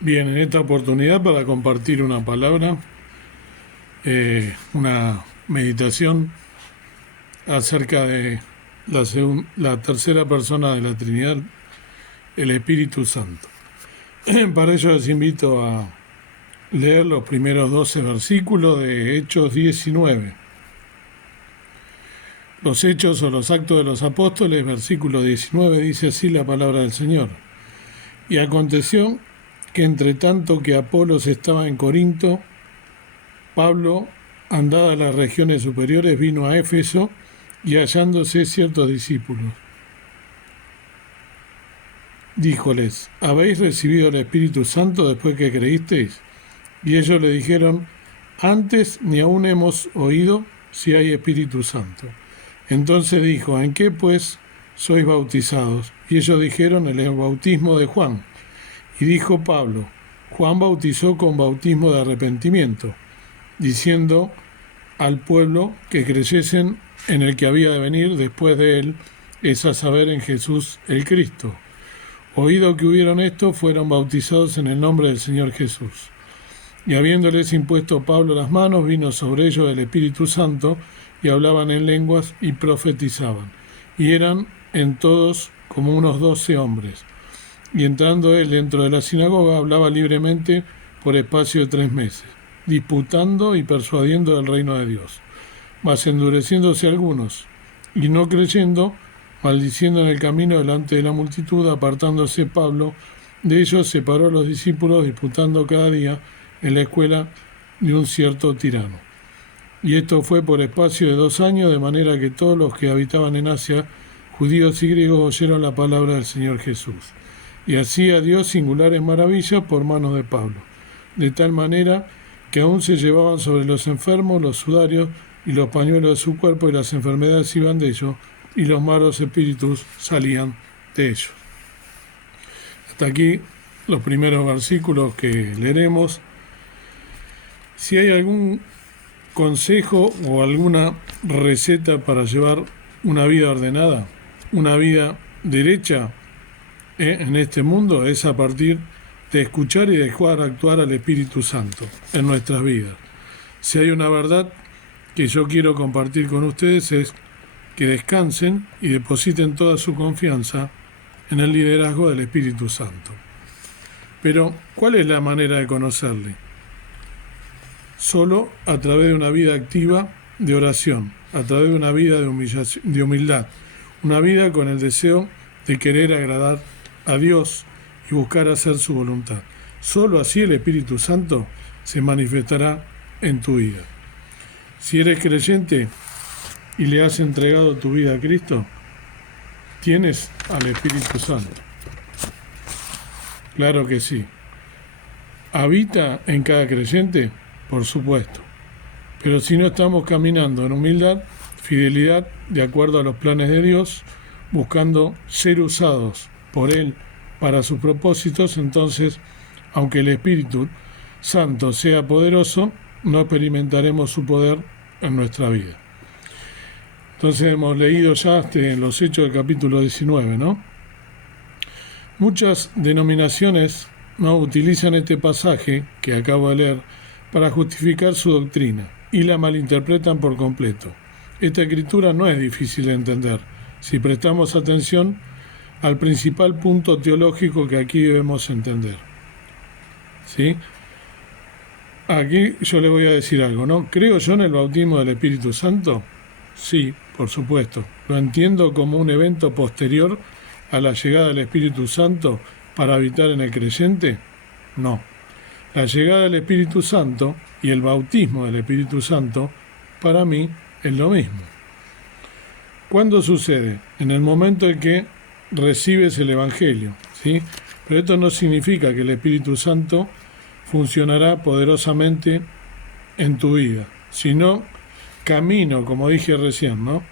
Bien, en esta oportunidad para compartir una palabra, una meditación acerca de la tercera persona de la Trinidad, el Espíritu Santo. Para ello les invito a leer los primeros 12 versículos de Hechos 19. Los Hechos o los Actos de los Apóstoles, versículo 19, dice así la palabra del Señor. Y aconteció que entre tanto que Apolos estaba en Corinto, Pablo, andada a las regiones superiores, vino a Éfeso y hallándose ciertos discípulos, díjoles: ¿habéis recibido el Espíritu Santo después que creísteis? Y ellos le dijeron: antes ni aún hemos oído si hay Espíritu Santo. Entonces dijo: ¿en qué pues sois bautizados? Y ellos dijeron: en el bautismo de Juan. Y dijo Pablo: Juan bautizó con bautismo de arrepentimiento, diciendo al pueblo que creyesen en el que había de venir después de él, es a saber, en Jesús el Cristo. Oído que hubieron esto, fueron bautizados en el nombre del Señor Jesús. Y habiéndoles impuesto Pablo las manos, vino sobre ellos el Espíritu Santo, y hablaban en lenguas y profetizaban. Y eran en todos como unos 12 hombres. Y entrando él dentro de la sinagoga, hablaba libremente por espacio de 3 meses, disputando y persuadiendo del reino de Dios. Mas endureciéndose algunos, y no creyendo, maldiciendo en el camino delante de la multitud, apartándose Pablo de ellos, separó a los discípulos, disputando cada día en la escuela de un cierto tirano. Y esto fue por espacio de 2 años, de manera que todos los que habitaban en Asia, judíos y griegos, oyeron la palabra del Señor Jesús. Y hacía Dios singulares maravillas por manos de Pablo, de tal manera que aún se llevaban sobre los enfermos los sudarios y los pañuelos de su cuerpo, y las enfermedades iban de ellos, y los malos espíritus salían de ellos. Hasta aquí los primeros versículos que leeremos. Si hay algún consejo o alguna receta para llevar una vida ordenada, una vida derecha en este mundo, es a partir de escuchar y dejar actuar al Espíritu Santo en nuestras vidas. Si hay una verdad que yo quiero compartir con ustedes, es que descansen y depositen toda su confianza en el liderazgo del Espíritu Santo. Pero, ¿cuál es la manera de conocerle? Solo a través de una vida activa de oración, a través de una vida de humildad, una vida con el deseo de querer agradar a Dios y buscar hacer su voluntad. Solo así el Espíritu Santo se manifestará en tu vida. Si eres creyente y le has entregado tu vida a Cristo, tienes al Espíritu Santo. Claro que sí. ¿Habita en cada creyente? Por supuesto. Pero si no estamos caminando en humildad, fidelidad, de acuerdo a los planes de Dios, buscando ser usados por Él para sus propósitos, entonces, aunque el Espíritu Santo sea poderoso, no experimentaremos su poder en nuestra vida. Entonces hemos leído ya en los Hechos del capítulo 19, ¿no? Muchas denominaciones no utilizan este pasaje que acabo de leer para justificar su doctrina y la malinterpretan por completo. Esta escritura no es difícil de entender si prestamos atención al principal punto teológico que aquí debemos entender. ¿Sí? Aquí yo le voy a decir algo, ¿no? ¿Creo yo en el bautismo del Espíritu Santo? Sí, por supuesto. Lo entiendo como un evento posterior a la llegada del Espíritu Santo para habitar en el creyente. No. La llegada del Espíritu Santo y el bautismo del Espíritu Santo, para mí, es lo mismo. ¿Cuándo sucede? En el momento en que recibes el Evangelio, ¿sí? Pero esto no significa que el Espíritu Santo funcionará poderosamente en tu vida. Si no camino, como dije recién, ¿no?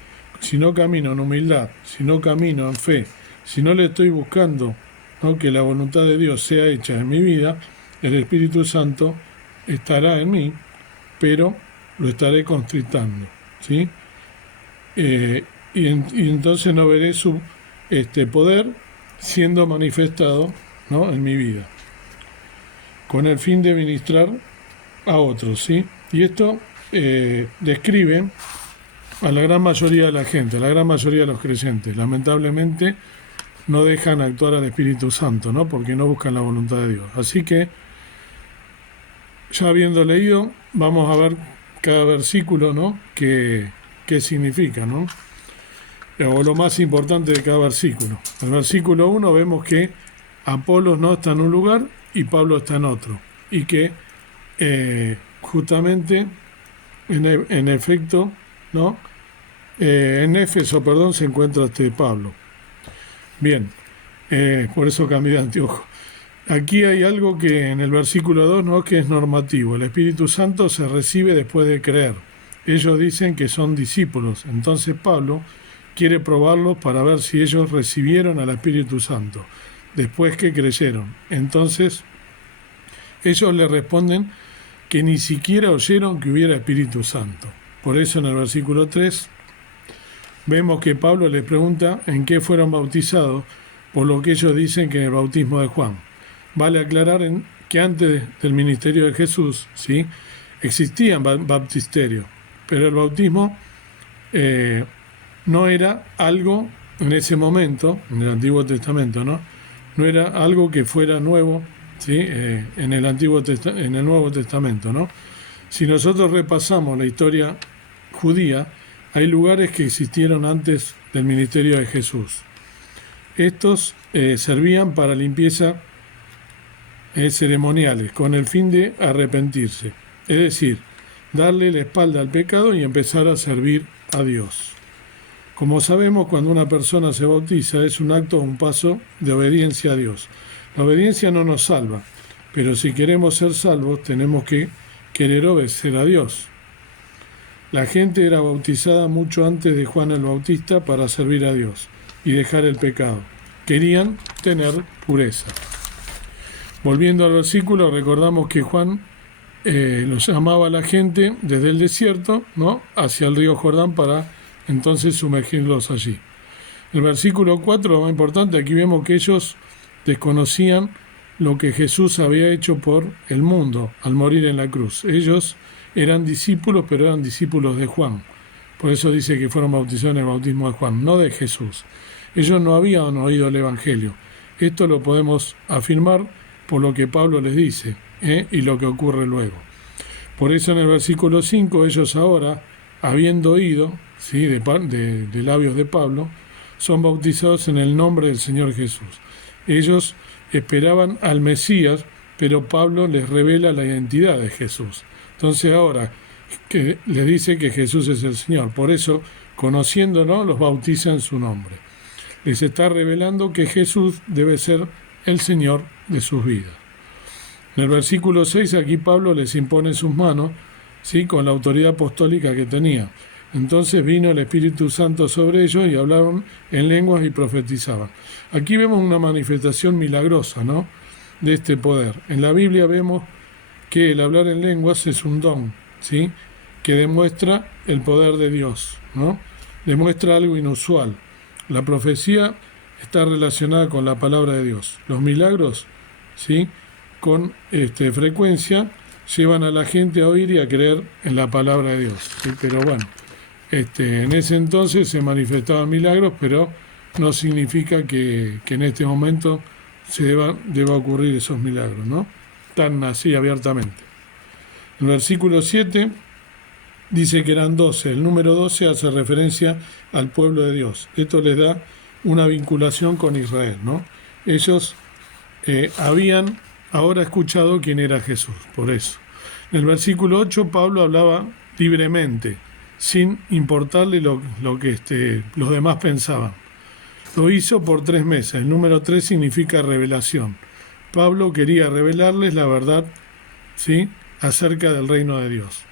Si no camino en humildad, si no camino en fe, si no le estoy buscando, ¿no?, que la voluntad de Dios sea hecha en mi vida, el Espíritu Santo estará en mí, pero lo estaré constrictando, ¿sí? Y entonces no veré su poder siendo manifestado, ¿no?, en mi vida. con el fin de ministrar a otros, ¿sí? Y esto describe a la gran mayoría de la gente, a la gran mayoría de los creyentes. Lamentablemente no dejan actuar al Espíritu Santo, ¿no? Porque no buscan la voluntad de Dios. Así que, ya habiendo leído, vamos a ver cada versículo, ¿no? ¿Qué significa, ¿no? O lo más importante de cada versículo. En el versículo 1 vemos que Apolos no está en un lugar y Pablo está en otro. Y que justamente, en efecto, ¿no? En Éfeso, se encuentra Pablo. Bien, por eso cambié de anteojo. Aquí hay algo que en el versículo 2, ¿no? Que es normativo. El Espíritu Santo se recibe después de creer. Ellos dicen que son discípulos. Entonces Pablo quiere probarlos para ver si ellos recibieron al Espíritu Santo después que creyeron. Entonces ellos le responden que ni siquiera oyeron que hubiera Espíritu Santo. Por eso en el versículo 3 vemos que Pablo les pregunta en qué fueron bautizados, por lo que ellos dicen que en el bautismo de Juan. Vale aclarar que antes del ministerio de Jesús, ¿sí?, existían baptisterios, pero el bautismo no era algo en ese momento, en el Antiguo Testamento, no era algo que fuera nuevo, ¿sí?, en el Nuevo Testamento, ¿no? Si nosotros repasamos la historia judía, hay lugares que existieron antes del ministerio de Jesús. Estos servían para limpieza ceremoniales, con el fin de arrepentirse, es decir, darle la espalda al pecado y empezar a servir a Dios. Como sabemos, cuando una persona se bautiza es un acto o un paso de obediencia a Dios. La obediencia no nos salva, pero si queremos ser salvos tenemos que querer obedecer a Dios. La gente era bautizada mucho antes de Juan el Bautista para servir a Dios y dejar el pecado. Querían tener pureza. Volviendo al versículo, recordamos que Juan los llamaba a la gente desde el desierto, ¿no?, hacia el río Jordán para entonces sumergirlos allí. El versículo 4, lo más importante, aquí vemos que ellos desconocían lo que Jesús había hecho por el mundo al morir en la cruz. Ellos eran discípulos, pero eran discípulos de Juan. Por eso dice que fueron bautizados en el bautismo de Juan, no de Jesús. Ellos no habían oído el Evangelio. Esto lo podemos afirmar por lo que Pablo les dice, y lo que ocurre luego. Por eso en el versículo 5, ellos ahora, habiendo oído, ¿sí?, de labios de Pablo, son bautizados en el nombre del Señor Jesús. Ellos esperaban al Mesías, pero Pablo les revela la identidad de Jesús. Entonces ahora que les dice que Jesús es el Señor. Por eso, conociéndolo, los bautiza en su nombre. Les está revelando que Jesús debe ser el Señor de sus vidas. En el versículo 6, aquí Pablo les impone sus manos, ¿sí?, con la autoridad apostólica que tenía. Entonces vino el Espíritu Santo sobre ellos y hablaron en lenguas y profetizaban. Aquí vemos una manifestación milagrosa, ¿no?, de este poder. En la Biblia vemos que el hablar en lenguas es un don, ¿sí?, que demuestra el poder de Dios, ¿no? Demuestra algo inusual. La profecía está relacionada con la palabra de Dios. Los milagros, ¿sí?, con frecuencia llevan a la gente a oír y a creer en la palabra de Dios, ¿sí? Pero bueno, en ese entonces se manifestaban milagros, pero no significa que en este momento se deba ocurrir esos milagros, ¿no?, tan así abiertamente. El versículo 7 dice que eran 12. El número 12 hace referencia al pueblo de Dios. Esto les da una vinculación con Israel, ¿no? Ellos habían ahora escuchado quién era Jesús, por eso. En el versículo 8 Pablo hablaba libremente, sin importarle lo que los demás pensaban. Lo hizo por 3 meses. El número 3 significa revelación. Pablo quería revelarles la verdad, ¿sí?, acerca del reino de Dios.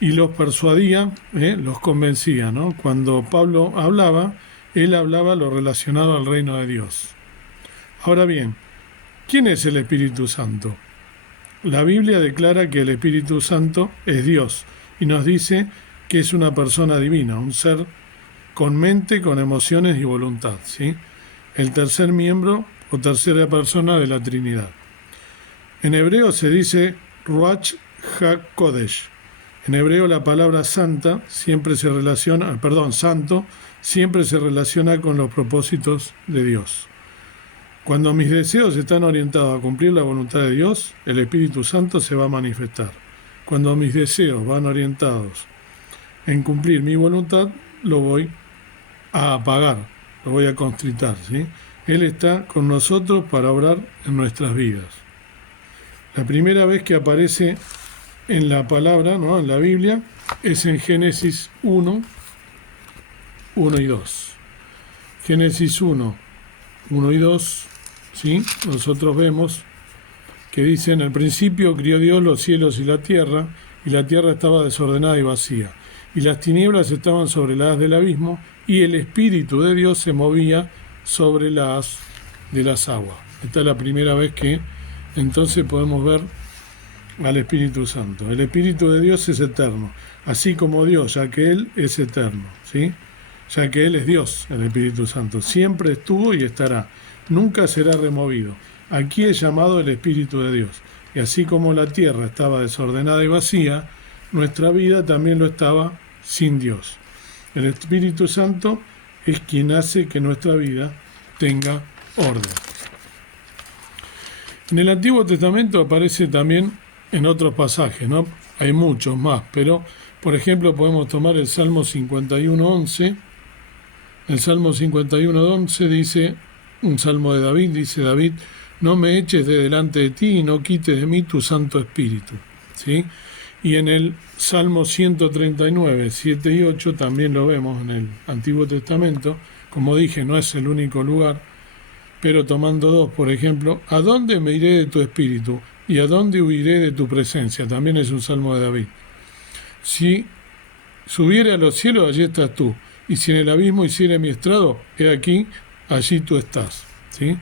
Y los persuadía, los convencía, ¿no? Cuando Pablo hablaba, él hablaba lo relacionado al reino de Dios. Ahora bien, ¿quién es el Espíritu Santo? La Biblia declara que el Espíritu Santo es Dios y nos dice que es una persona divina, un ser con mente, con emociones y voluntad, ¿sí? El tercer miembro o tercera persona de la Trinidad. En hebreo se dice Ruach HaKodesh. En hebreo la palabra santa siempre se relaciona, santo, siempre se relaciona con los propósitos de Dios. Cuando mis deseos están orientados a cumplir la voluntad de Dios, el Espíritu Santo se va a manifestar. Cuando mis deseos van orientados en cumplir mi voluntad, lo voy a apagar, lo voy a constritar, ¿sí? Él está con nosotros para obrar en nuestras vidas. La primera vez que aparece en la palabra, ¿no?, en la Biblia, es en Génesis 1 y 2. Génesis 1 y 2, ¿sí? Nosotros vemos que dice: en el principio crió Dios los cielos y la tierra estaba desordenada y vacía, y las tinieblas estaban sobre la haz del abismo, y el Espíritu de Dios se movía sobre la haz de las aguas. Esta es la primera vez que entonces podemos ver al Espíritu Santo. El Espíritu de Dios es eterno, así como Dios, ya que Él es eterno, ¿sí? Ya que Él es Dios, el Espíritu Santo. Siempre estuvo y estará, nunca será removido. Aquí es llamado el Espíritu de Dios. Y así como la tierra estaba desordenada y vacía, nuestra vida también lo estaba sin Dios. El Espíritu Santo es quien hace que nuestra vida tenga orden. En el Antiguo Testamento aparece también en otros pasajes, ¿no? Hay muchos más, pero por ejemplo podemos tomar el Salmo 51:11. El Salmo 51:11 dice, un salmo de David, dice David: no me eches de delante de ti y no quites de mí tu Santo Espíritu, ¿sí? Y en el Salmo 139, 7 y 8 también lo vemos en el Antiguo Testamento. Como dije, no es el único lugar, pero tomando dos, por ejemplo: ¿a dónde me iré de tu espíritu? ¿Y a dónde huiré de tu presencia? También es un salmo de David. Si subiere a los cielos, allí estás tú. Y si en el abismo hiciere mi estrado, he aquí, allí tú estás, ¿sí?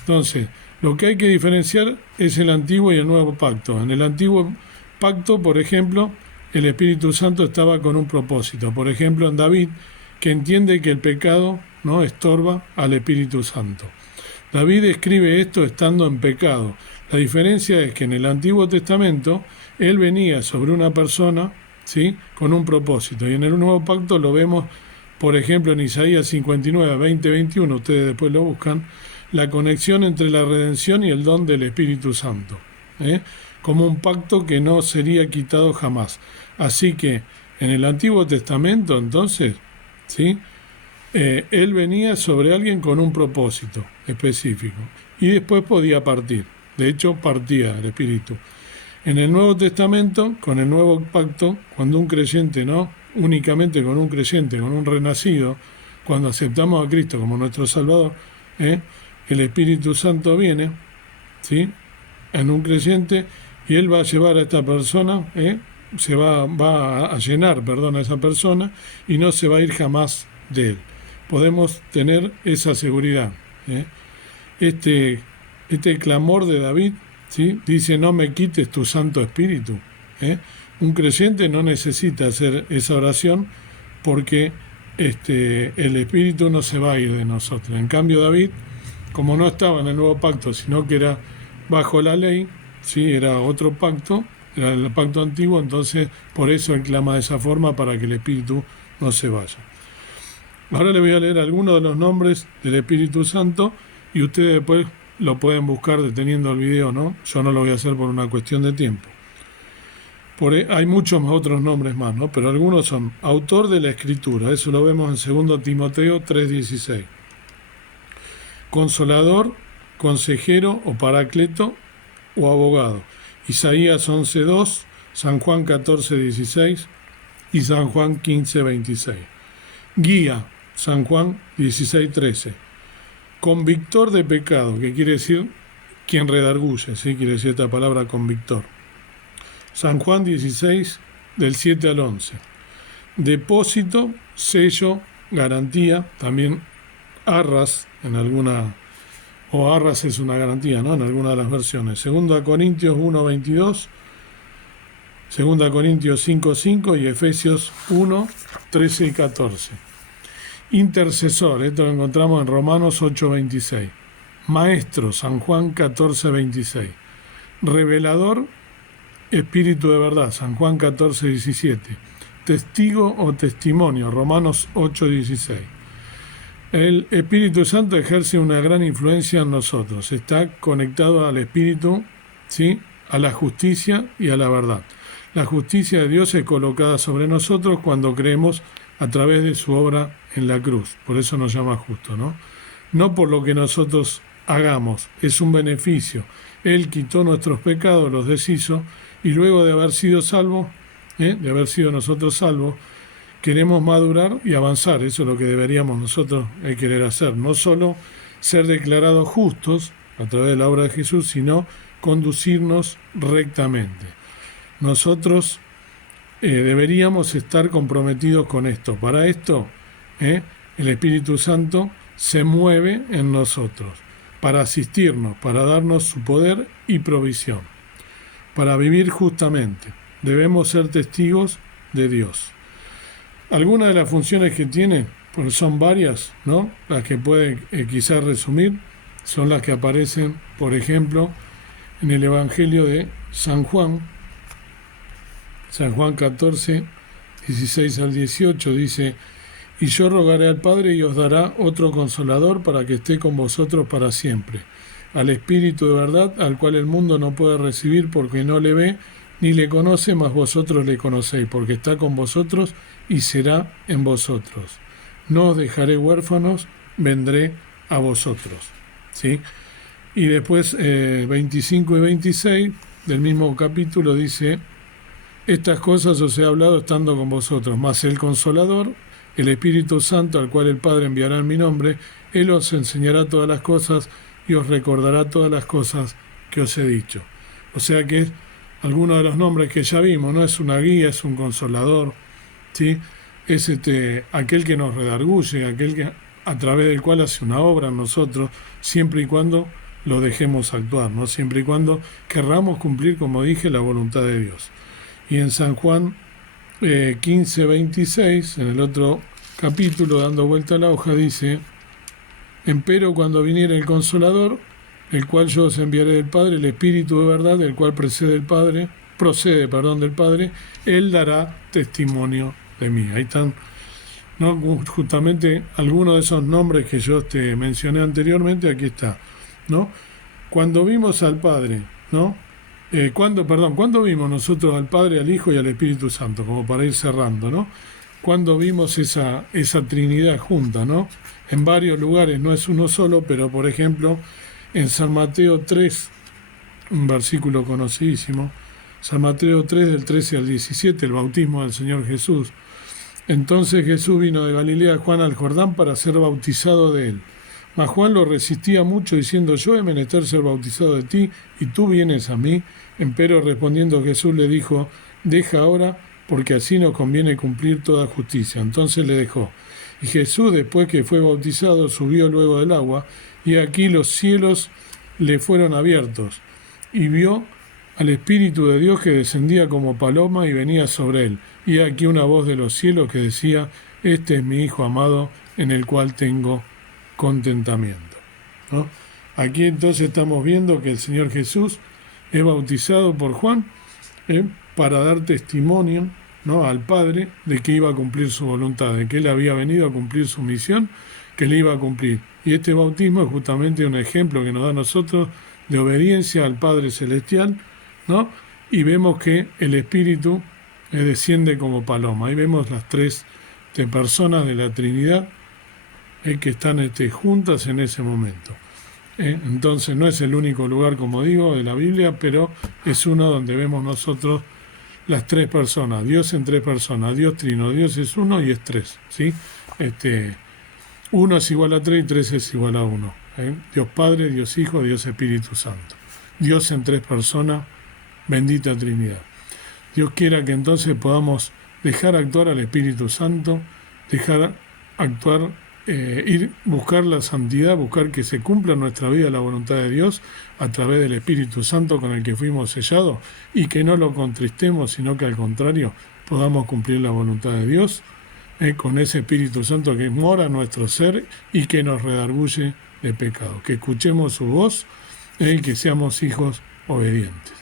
Entonces, lo que hay que diferenciar es el antiguo y el nuevo pacto. En el antiguo pacto, por ejemplo, el Espíritu Santo estaba con un propósito. Por ejemplo, en David, que entiende que el pecado no estorba al Espíritu Santo. David escribe esto estando en pecado. La diferencia es que en el Antiguo Testamento él venía sobre una persona, ¿sí?, con un propósito. Y en el Nuevo Pacto lo vemos, por ejemplo, en Isaías 59, 20, 21, ustedes después lo buscan, la conexión entre la redención y el don del Espíritu Santo, como un pacto que no sería quitado jamás. Así que en el Antiguo Testamento, entonces, ¿sí?, él venía sobre alguien con un propósito específico y después podía partir. De hecho, partía el Espíritu. En el Nuevo Testamento, con el Nuevo Pacto, cuando un creyente, no únicamente con un creyente, con un renacido, cuando aceptamos a Cristo como nuestro Salvador, el Espíritu Santo viene, ¿sí?, en un creyente, y Él va a llevar a esta persona, va a llenar, a esa persona, y no se va a ir jamás de Él. Podemos tener esa seguridad. Este clamor de David, ¿sí?, dice: no me quites tu Santo Espíritu. Un creyente no necesita hacer esa oración porque el Espíritu no se va a ir de nosotros. En cambio, David, como no estaba en el Nuevo Pacto, sino que era bajo la ley, ¿sí?, era otro pacto, era el pacto antiguo, entonces por eso él clama de esa forma, para que el Espíritu no se vaya. Ahora les voy a leer algunos de los nombres del Espíritu Santo y ustedes después lo pueden buscar deteniendo el video, ¿no? Yo no lo voy a hacer por una cuestión de tiempo. Hay muchos otros nombres más, ¿no? Pero algunos son: autor de la Escritura, eso lo vemos en 2 Timoteo 3:16. Consolador, consejero o paracleto o abogado. Isaías 11:2, San Juan 14:16 y San Juan 15:26. Guía, San Juan 16:13. Convictor de pecado, que quiere decir quien redarguye, ¿sí?, quiere decir esta palabra convictor. San Juan 16, del 7 al 11. Depósito, sello, garantía, también arras en alguna, o arras es una garantía, ¿no?, en alguna de las versiones. 2 Corintios 1:22, 2 Corintios 5:5 y Efesios 1:13 y 14. Intercesor, esto lo encontramos en Romanos 8:26. Maestro, San Juan 14:26. revelador, espíritu de verdad, San Juan 14, 17. Testigo o testimonio, Romanos 8, 16. El Espíritu Santo ejerce una gran influencia en nosotros, está conectado al Espíritu, ¿sí?, a la justicia y a la verdad. La justicia de Dios es colocada sobre nosotros cuando creemos a través de su obra en la cruz, por eso nos llama justo, ¿no? No por lo que nosotros hagamos, es un beneficio. Él quitó nuestros pecados, los deshizo, y luego de haber sido salvos, de haber sido nosotros salvos, queremos madurar y avanzar. Eso es lo que deberíamos nosotros querer hacer. No solo ser declarados justos a través de la obra de Jesús, sino conducirnos rectamente. Nosotros deberíamos estar comprometidos con esto. Para esto, el Espíritu Santo se mueve en nosotros para asistirnos, para darnos su poder y provisión, para vivir justamente. Debemos ser testigos de Dios. Algunas de las funciones que tiene, pues son varias, ¿no? Las que puede quizás resumir, son las que aparecen, por ejemplo, en el Evangelio de San Juan 14, 16 al 18, dice: y yo rogaré al Padre y os dará otro Consolador para que esté con vosotros para siempre, al Espíritu de verdad, al cual el mundo no puede recibir porque no le ve ni le conoce, mas vosotros le conocéis, porque está con vosotros y será en vosotros. No os dejaré huérfanos, vendré a vosotros. ¿Sí? Y después 25 y 26 del mismo capítulo dice: estas cosas os he hablado estando con vosotros, mas el Consolador, el Espíritu Santo, al cual el Padre enviará en mi nombre, Él os enseñará todas las cosas y os recordará todas las cosas que os he dicho. O sea que es alguno de los nombres que ya vimos, no es una guía, es un consolador, ¿sí? Es aquel que nos redarguye, aquel que, a través del cual hace una obra en nosotros, siempre y cuando lo dejemos actuar, ¿no? Siempre y cuando querramos cumplir, como dije, la voluntad de Dios. Y en San Juan 15, 26, en el otro capítulo, dando vuelta a la hoja, dice: empero cuando viniere el Consolador, el cual yo os enviaré del Padre, el Espíritu de verdad, el cual procede del Padre, Él dará testimonio de mí. Ahí están, ¿no?, justamente algunos de esos nombres que yo te mencioné anteriormente, aquí está, ¿no? Cuando vimos al Padre, ¿no? ¿Cuándo vimos nosotros al Padre, al Hijo y al Espíritu Santo? Como para ir cerrando, ¿no? ¿Cuándo vimos esa Trinidad junta, ¿no? En varios lugares, no es uno solo, pero por ejemplo, en San Mateo 3, un versículo conocidísimo, San Mateo 3, del 13 al 17, el bautismo del Señor Jesús. Entonces Jesús vino de Galilea a Juan al Jordán para ser bautizado de él. Mas Juan lo resistía mucho, diciendo: yo he menester ser bautizado de ti, y tú vienes a mí. Empero respondiendo Jesús le dijo: deja ahora, porque así nos conviene cumplir toda justicia. Entonces le dejó. Y Jesús, después que fue bautizado, subió luego del agua, y aquí los cielos le fueron abiertos, y vio al Espíritu de Dios que descendía como paloma y venía sobre él. Y aquí una voz de los cielos que decía: este es mi Hijo amado, en el cual tengo contentamiento, ¿no? Aquí entonces estamos viendo que el Señor Jesús es bautizado por Juan para dar testimonio, ¿no?, al Padre de que iba a cumplir su voluntad, de que Él había venido a cumplir su misión, que Él iba a cumplir. Y este bautismo es justamente un ejemplo que nos da a nosotros de obediencia al Padre Celestial, ¿no? Y vemos que el Espíritu desciende como paloma. Ahí vemos las tres personas de la Trinidad que están juntas en ese momento. Entonces no es el único lugar, como digo, de la Biblia, pero es uno donde vemos nosotros las tres personas, Dios en tres personas, Dios trino, Dios es uno y es tres, ¿sí? Uno es igual a tres y tres es igual a uno. Dios Padre, Dios Hijo, Dios Espíritu Santo. Dios en tres personas, bendita Trinidad. Dios quiera que entonces podamos dejar actuar al Espíritu Santo, dejar actuar, buscar la santidad, buscar que se cumpla en nuestra vida la voluntad de Dios a través del Espíritu Santo con el que fuimos sellados, y que no lo contristemos, sino que al contrario podamos cumplir la voluntad de Dios con ese Espíritu Santo que mora en nuestro ser y que nos redarguye de pecado. Que escuchemos su voz y que seamos hijos obedientes.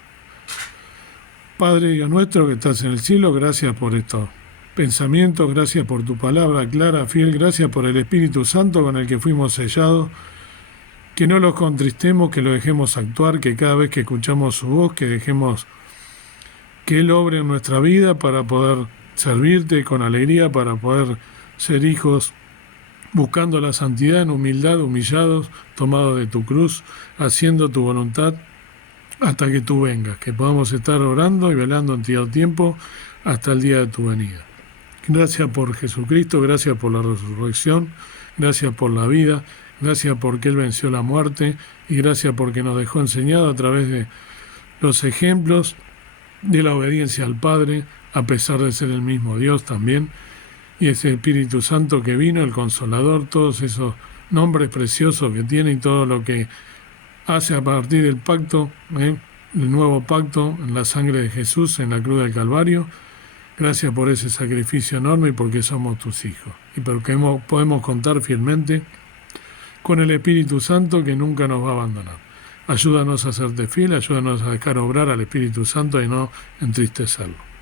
Padre Dios nuestro que estás en el cielo, gracias por estos pensamientos, gracias por tu palabra clara, fiel, gracias por el Espíritu Santo con el que fuimos sellados, que no los contristemos, que lo dejemos actuar, que cada vez que escuchamos su voz, que dejemos que Él obre en nuestra vida para poder servirte con alegría, para poder ser hijos buscando la santidad en humildad, humillados, tomados de tu cruz, haciendo tu voluntad hasta que tú vengas, que podamos estar orando y velando en ti al tiempo hasta el día de tu venida. Gracias por Jesucristo, gracias por la resurrección, gracias por la vida, gracias porque Él venció la muerte y gracias porque nos dejó enseñado a través de los ejemplos de la obediencia al Padre, a pesar de ser el mismo Dios también, y ese Espíritu Santo que vino, el Consolador, todos esos nombres preciosos que tiene y todo lo que hace a partir del pacto, el nuevo pacto en la sangre de Jesús en la cruz del Calvario. Gracias por ese sacrificio enorme y porque somos tus hijos y porque podemos contar fielmente con el Espíritu Santo que nunca nos va a abandonar. Ayúdanos a serte fiel, ayúdanos a dejar obrar al Espíritu Santo y no entristecerlo.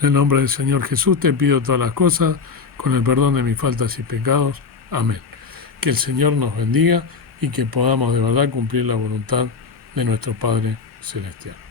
En el nombre del Señor Jesús te pido todas las cosas, con el perdón de mis faltas y pecados. Amén. Que el Señor nos bendiga y que podamos de verdad cumplir la voluntad de nuestro Padre Celestial.